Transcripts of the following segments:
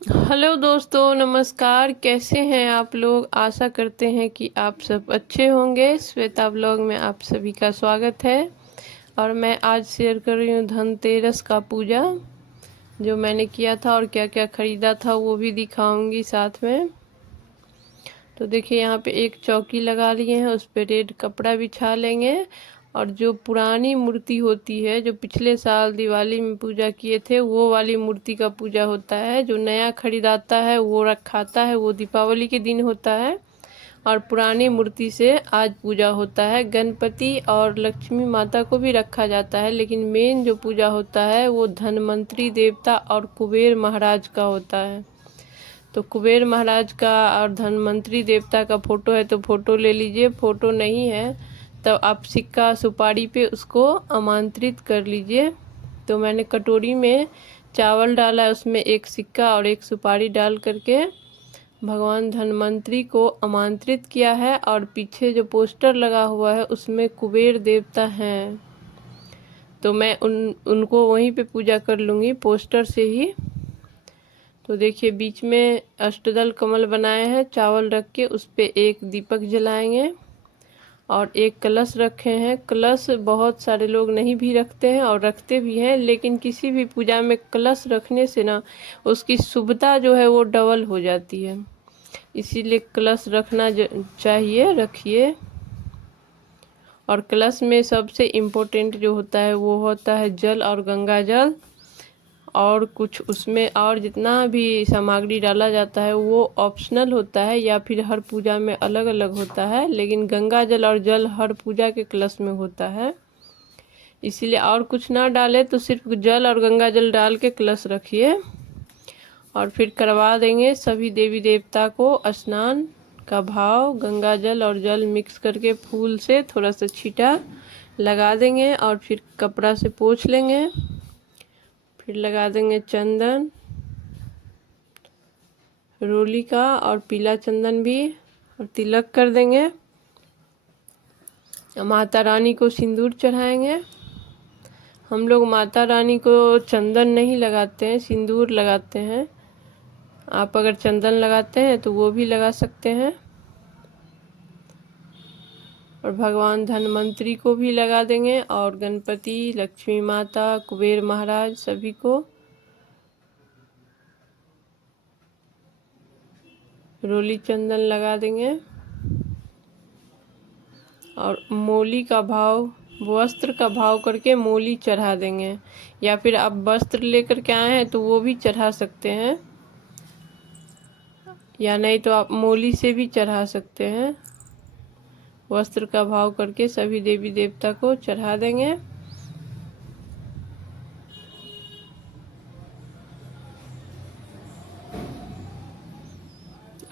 Hello दोस्तों, नमस्कार। कैसे हैं आप लोग? आशा करते हैं कि आप सब अच्छे होंगे। श्वेता ब्लॉग में आप सभी का स्वागत है। और मैं आज शेयर कर रही हूँ धनतेरस का पूजा, जो मैंने किया था और क्या क्या ख़रीदा था वो भी दिखाऊंगी साथ में। तो देखिए, यहाँ पे एक चौकी लगा लिए हैं, उस पे रेड कपड़ा बिछा लेंगे। और जो पुरानी मूर्ति होती है, जो पिछले साल दिवाली में पूजा किए थे, वो वाली मूर्ति का पूजा होता है। जो नया खरीदाता है वो रखाता है, वो दीपावली के दिन होता है। और पुरानी मूर्ति से आज पूजा होता है। गणपति और लक्ष्मी माता को भी रखा जाता है, लेकिन मेन जो पूजा होता है वो धनवंतरी देवता और कुबेर महाराज का होता है। तो कुबेर महाराज का और धनवंतरी देवता का फोटो है तो फोटो ले लीजिए। फोटो नहीं है तो आप सिक्का सुपारी पे उसको आमंत्रित कर लीजिए। तो मैंने कटोरी में चावल डाला है, उसमें एक सिक्का और एक सुपारी डाल करके भगवान धनवंतरी को आमंत्रित किया है। और पीछे जो पोस्टर लगा हुआ है उसमें कुबेर देवता हैं, तो मैं उनको वहीं पे पूजा कर लूँगी पोस्टर से ही। तो देखिए, बीच में अष्टदल कमल बनाए हैं, चावल रख के उस पे एक दीपक जलाएंगे। और एक कलश रखे हैं। कलश बहुत सारे लोग नहीं भी रखते हैं और रखते भी हैं, लेकिन किसी भी पूजा में कलश रखने से ना उसकी शुभता जो है वो डबल हो जाती है। इसीलिए कलश रखना चाहिए, रखिए। और कलश में सबसे इम्पोर्टेंट जो होता है वो होता है जल और गंगा जल। और कुछ उसमें और जितना भी सामग्री डाला जाता है वो ऑप्शनल होता है, या फिर हर पूजा में अलग अलग होता है, लेकिन गंगा जल और जल हर पूजा के कलश में होता है। इसीलिए और कुछ ना डाले तो सिर्फ जल और गंगा जल डाल के कलश रखिए। और फिर करवा देंगे सभी देवी देवता को स्नान का भाव। गंगा जल और जल मिक्स करके फूल से थोड़ा सा छींटा लगा देंगे और फिर कपड़ा से पोंछ लेंगे। फिर लगा देंगे चंदन, रोली का और पीला चंदन भी, और तिलक कर देंगे। माता रानी को सिंदूर चढ़ाएंगे। हम लोग माता रानी को चंदन नहीं लगाते हैं, सिंदूर लगाते हैं। आप अगर चंदन लगाते हैं तो वो भी लगा सकते हैं। और भगवान धनवंतरी को भी लगा देंगे, और गणपति, लक्ष्मी माता, कुबेर महाराज सभी को रोली चंदन लगा देंगे। और मोली का भाव, वस्त्र का भाव करके मोली चढ़ा देंगे। या फिर आप वस्त्र लेकर के आए हैं तो वो भी चढ़ा सकते हैं, या नहीं तो आप मोली से भी चढ़ा सकते हैं। वस्त्र का भाव करके सभी देवी देवता को चढ़ा देंगे।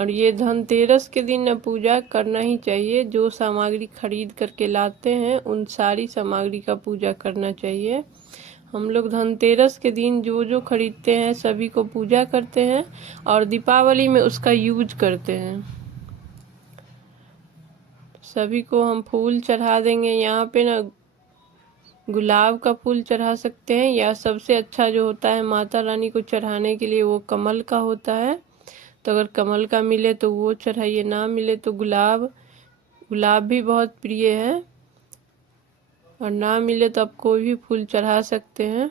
और ये धनतेरस के दिन पूजा करना ही चाहिए। जो सामग्री खरीद करके लाते हैं उन सारी सामग्री का पूजा करना चाहिए। हम लोग धनतेरस के दिन जो जो खरीदते हैं सभी को पूजा करते हैं, और दीपावली में उसका यूज करते हैं। सभी को हम फूल चढ़ा देंगे। यहाँ पे ना गुलाब का फूल चढ़ा सकते हैं, या सबसे अच्छा जो होता है माता रानी को चढ़ाने के लिए वो कमल का होता है। तो अगर कमल का मिले तो वो चढ़ाइए, ना मिले तो गुलाब। गुलाब भी बहुत प्रिय है। और ना मिले तो आप कोई भी फूल चढ़ा सकते हैं।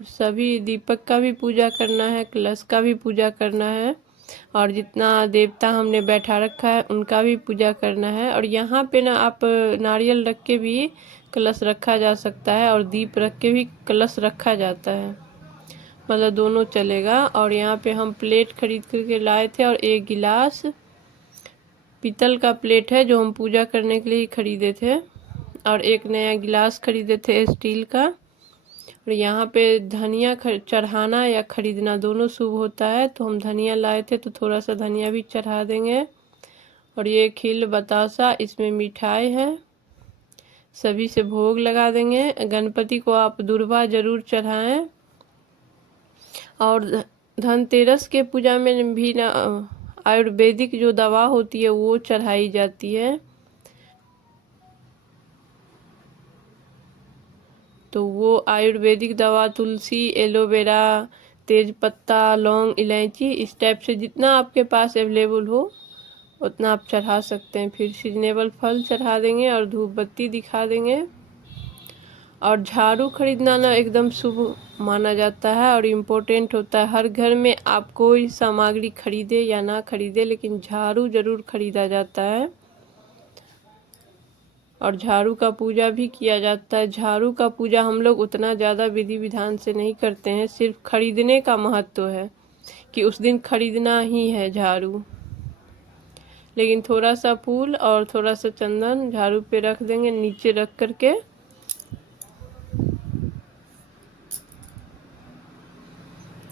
सभी दीपक का भी पूजा करना है, कलश का भी पूजा करना है, और जितना देवता हमने बैठा रखा है उनका भी पूजा करना है। और यहाँ पे ना आप नारियल रख के भी कलश रखा जा सकता है, और दीप रख के भी कलश रखा जाता है, मतलब दोनों चलेगा। और यहाँ पे हम प्लेट खरीद करके लाए थे, और एक गिलास पीतल का प्लेट है जो हम पूजा करने के लिए खरीदे थे। और एक नया गिलास खरीदे थे स्टील का। और यहाँ पे धनिया चढ़ाना या खरीदना दोनों शुभ होता है, तो हम धनिया लाए थे तो थोड़ा सा धनिया भी चढ़ा देंगे। और ये खील बतासा, इसमें मिठाई है, सभी से भोग लगा देंगे। गणपति को आप दूर्वा जरूर चढ़ाएं। और धनतेरस के पूजा में भी ना आयुर्वेदिक जो दवा होती है वो चढ़ाई जाती है। तो वो आयुर्वेदिक दवा तुलसी, एलोवेरा, तेज पत्ता, लौंग, इलायची, इस टाइप से जितना आपके पास अवेलेबल हो उतना आप चढ़ा सकते हैं। फिर सीजनेबल फल चढ़ा देंगे और धूप बत्ती दिखा देंगे। और झाड़ू खरीदना ना एकदम शुभ माना जाता है और इम्पोर्टेंट होता है। हर घर में आप कोई सामग्री खरीदे या ना खरीदे, लेकिन झाड़ू जरूर खरीदा जाता है और झाड़ू का पूजा भी किया जाता है। झाड़ू का पूजा हम लोग उतना ज़्यादा विधि विधान से नहीं करते हैं, सिर्फ खरीदने का महत्व है कि उस दिन खरीदना ही है झाड़ू। लेकिन थोड़ा सा फूल और थोड़ा सा चंदन झाड़ू पे रख देंगे, नीचे रख करके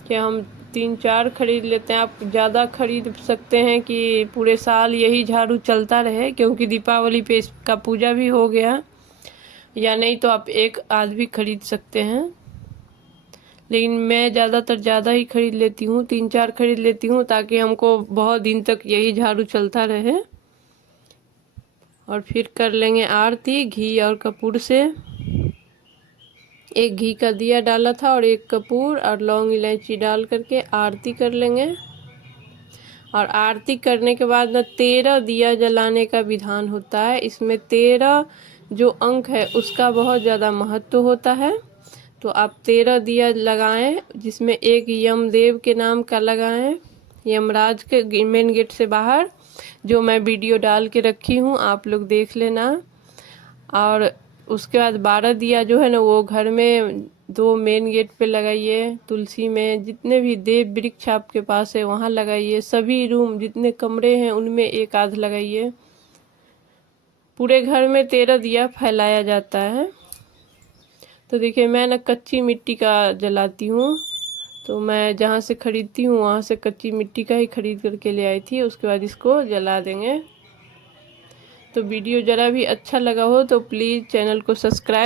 कि हम 3-4 खरीद लेते हैं। आप ज़्यादा खरीद सकते हैं कि पूरे साल यही झाड़ू चलता रहे, क्योंकि दीपावली पे इसका पूजा भी हो गया। या नहीं तो आप एक आध भी खरीद सकते हैं, लेकिन मैं ज़्यादातर ज़्यादा ही खरीद लेती हूँ, 3-4 खरीद लेती हूँ ताकि हमको बहुत दिन तक यही झाड़ू चलता रहे। और फिर कर लेंगे आरती घी और कपूर से। एक घी का दिया डाला था और एक कपूर और लौंग इलायची डाल करके आरती कर लेंगे। और आरती करने के बाद ना 13 दिया जलाने का विधान होता है। इसमें 13 जो अंक है उसका बहुत ज़्यादा महत्व होता है। तो आप 13 दिया लगाएं, जिसमें एक यमदेव के नाम का लगाएं, यमराज के मेन गेट से बाहर, जो मैं वीडियो डाल के रखी हूँ, आप लोग देख लेना। और उसके बाद 12 दिया जो है ना वो घर में 2 मेन गेट पे लगाइए, तुलसी में, जितने भी देव वृक्ष आपके पास है वहाँ लगाइए, सभी रूम जितने कमरे हैं उनमें एक आध लगाइए। पूरे घर में 13 दिया फैलाया जाता है। तो देखिए मैं ना कच्ची मिट्टी का जलाती हूँ, तो मैं जहाँ से खरीदती हूँ वहाँ से कच्ची मिट्टी का ही खरीद करके ले आई थी। उसके बाद इसको जला देंगे। तो वीडियो ज़रा भी अच्छा लगा हो तो प्लीज़ चैनल को सब्सक्राइब